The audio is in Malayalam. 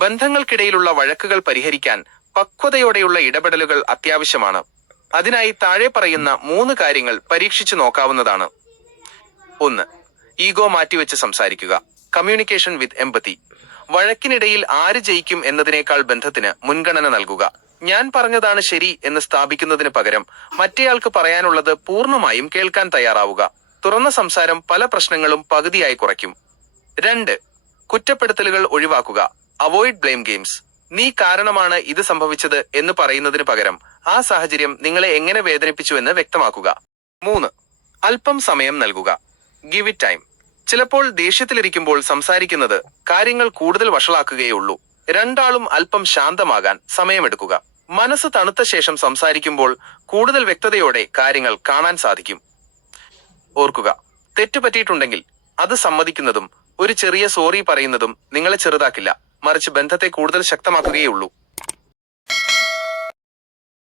ബന്ധങ്ങൾക്കിടയിലുള്ള വഴക്കുകൾ പരിഹരിക്കാൻ പക്വതയോടെയുള്ള ഇടപെടലുകൾ അത്യാവശ്യമാണ്. അതിനായി താഴെ പറയുന്ന 3 കാര്യങ്ങൾ പരീക്ഷിച്ചു നോക്കാവുന്നതാണ്. 1. ഈഗോ മാറ്റിവെച്ച് സംസാരിക്കുക. Communication with empathy. വഴക്കിനിടയിൽ ആര് ജയിക്കും എന്നതിനേക്കാൾ ബന്ധത്തിന് മുൻഗണന നൽകുക. ഞാൻ പറഞ്ഞതാണ് ശരി എന്ന് സ്ഥാപിക്കുന്നതിന് പകരം മറ്റേയാൾക്ക് പറയാനുള്ളത് പൂർണ്ണമായും കേൾക്കാൻ തയ്യാറാവുക. തുറന്ന സംസാരം പല പ്രശ്നങ്ങളും പകുതിയായി കുറയ്ക്കും. 2. കുറ്റപ്പെടുത്തലുകൾ ഒഴിവാക്കുക. Avoid blame games. നീ കാരണമാണ് ഇത് സംഭവിച്ചത് എന്ന് പറയുന്നതിന് പകരം ആ സാഹചര്യം നിങ്ങളെ എങ്ങനെ വേദനിപ്പിച്ചു എന്ന് വ്യക്തമാക്കുക. 3. അല്പം സമയം നൽകുക. Give it time. ചിലപ്പോൾ ദേഷ്യത്തിലിരിക്കുമ്പോൾ സംസാരിക്കുന്നത് കാര്യങ്ങൾ കൂടുതൽ വഷളാക്കുകയുള്ളൂ. രണ്ടാളും അല്പം ശാന്തമാകാൻ സമയമെടുക്കുക. മനസ്സ് തണുത്ത ശേഷം സംസാരിക്കുമ്പോൾ കൂടുതൽ വ്യക്തതയോടെ കാര്യങ്ങൾ കാണാൻ സാധിക്കും. ഓർക്കുക, തെറ്റുപറ്റിയിട്ടുണ്ടെങ്കിൽ അത് സമ്മതിക്കുന്നതും ഒരു ചെറിയ സോറി പറയുന്നതും നിങ്ങളെ ചെറുതാക്കില്ല, മറിച്ച് ബന്ധത്തെ കൂടുതൽ ശക്തമാക്കുകയുള്ളൂ.